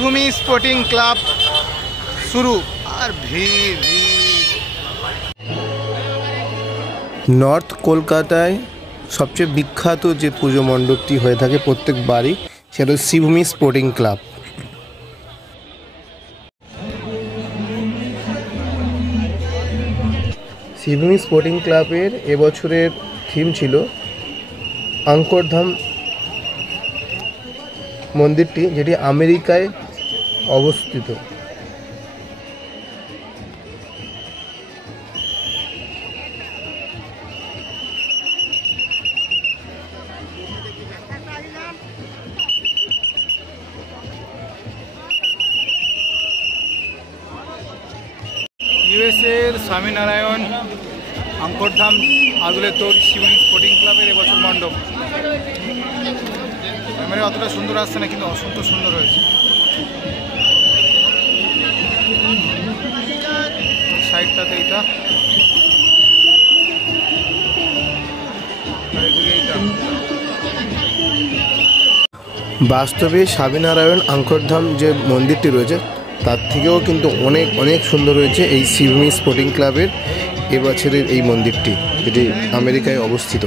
Sreebhumi sporting club শুরু আর ভিড়। নর্থ কলকাতায় সবচেয়ে বিখ্যাত যে পুজো মণ্ডপটি হয়ে থাকে প্রত্যেকবারই, সেটা হচ্ছে Sribhumi sporting club. Sribhumi sporting ক্লাবের এবছরের থিম ছিল অঙ্করধাম মন্দিরটি, যেটি আমেরিকায় অবস্থিত। ইউএসএর স্বামীনারায়ণ অঙ্করধাম আদুলে তৈরি শ্রীভূমি স্পোর্টিং ক্লাবের এবছর মণ্ডপ। ক্যামেরায় অতটা সুন্দর আসছে না, কিন্তু অসম্ভব সুন্দর হয়েছে। সাইডটাতে এইটা, বাস্তবে স্বামীনারায়ণ অঙ্করধাম যে মন্দিরটি রয়েছে তার থেকেও কিন্তু অনেক অনেক সুন্দর হয়েছে এই শ্রীভূমি স্পোর্টিং ক্লাবের এবছরের এই মন্দিরটি, যেটি আমেরিকায় অবস্থিত।